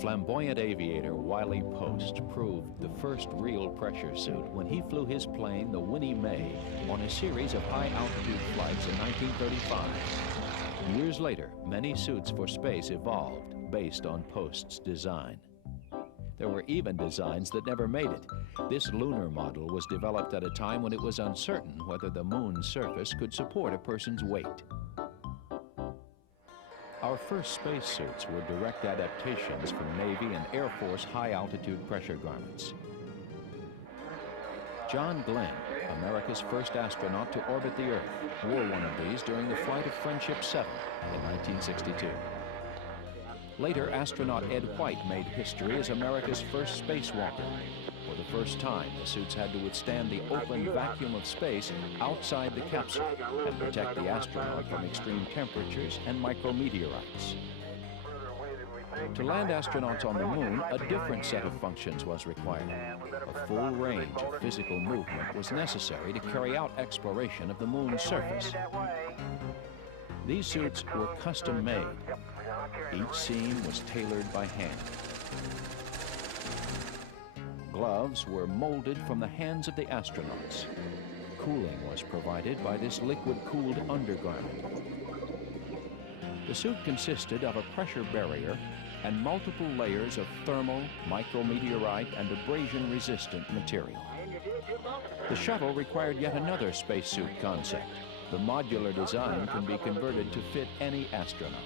flamboyant aviator Wiley Post proved the first real pressure suit when he flew his plane, the Winnie Mae, on a series of high-altitude flights in 1935. Years later, many suits for space evolved based on Post's design. There were even designs that never made it. This lunar model was developed at a time when it was uncertain whether the moon's surface could support a person's weight. Our first spacesuits were direct adaptations from Navy and Air Force high-altitude pressure garments. John Glenn, America's first astronaut to orbit the Earth, wore one of these during the flight of Friendship 7 in 1962. Later, astronaut Ed White made history as America's first spacewalker. For the first time, the suits had to withstand the open vacuum of space outside the capsule and protect the astronaut from extreme temperatures and micrometeorites. To land astronauts on the moon, a different set of functions was required. A full range of physical movement was necessary to carry out exploration of the moon's surface. These suits were custom-made. Each seam was tailored by hand. Gloves were molded from the hands of the astronauts. Cooling was provided by this liquid-cooled undergarment. The suit consisted of a pressure barrier and multiple layers of thermal, micrometeorite, and abrasion-resistant material. The shuttle required yet another spacesuit concept. The modular design can be converted to fit any astronaut.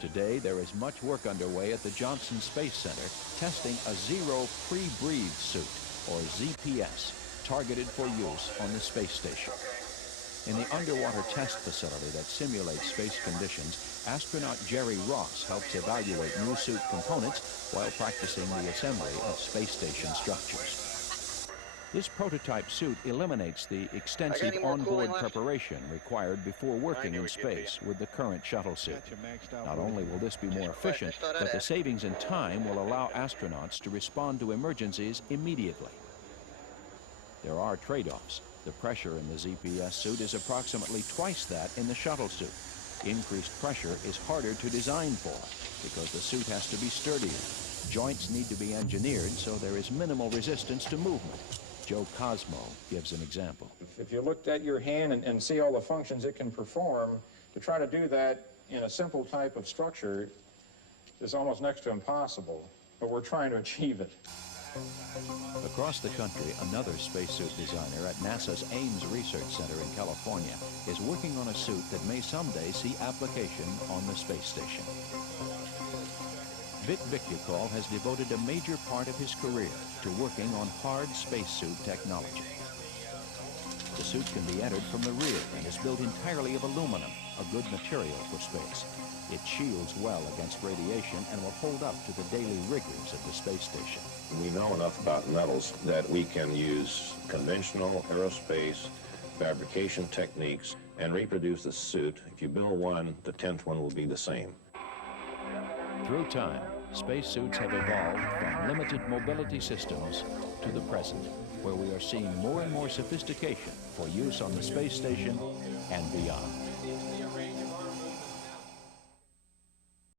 Today, there is much work underway at the Johnson Space Center testing a Zero Pre-Breathe Suit, or ZPS, targeted for use on the space station. In the underwater test facility that simulates space conditions, astronaut Jerry Ross helps evaluate new suit components while practicing the assembly of space station structures. This prototype suit eliminates the extensive onboard preparation required before working in space with the current shuttle suit. Not only will this be more efficient, but the savings in time will allow astronauts to respond to emergencies immediately. There are trade-offs. The pressure in the ZPS suit is approximately twice that in the shuttle suit. Increased pressure is harder to design for because the suit has to be sturdier. Joints need to be engineered so there is minimal resistance to movement. Joe Cosmo gives an example. If you looked at your hand and see all the functions it can perform, to try to do that in a simple type of structure is almost next to impossible, but we're trying to achieve it. Across the country, another spacesuit designer at NASA's Ames Research Center in California is working on a suit that may someday see application on the space station. Vic Vikyakol has devoted a major part of his career to working on hard spacesuit technology. The suit can be entered from the rear and is built entirely of aluminum, a good material for space. It shields well against radiation and will hold up to the daily rigors of the space station. We know enough about metals that we can use conventional aerospace fabrication techniques and reproduce the suit. If you build one, the 10th one will be the same. Through time, spacesuits have evolved from limited mobility systems to the present, where we are seeing more and more sophistication for use on the space station and beyond.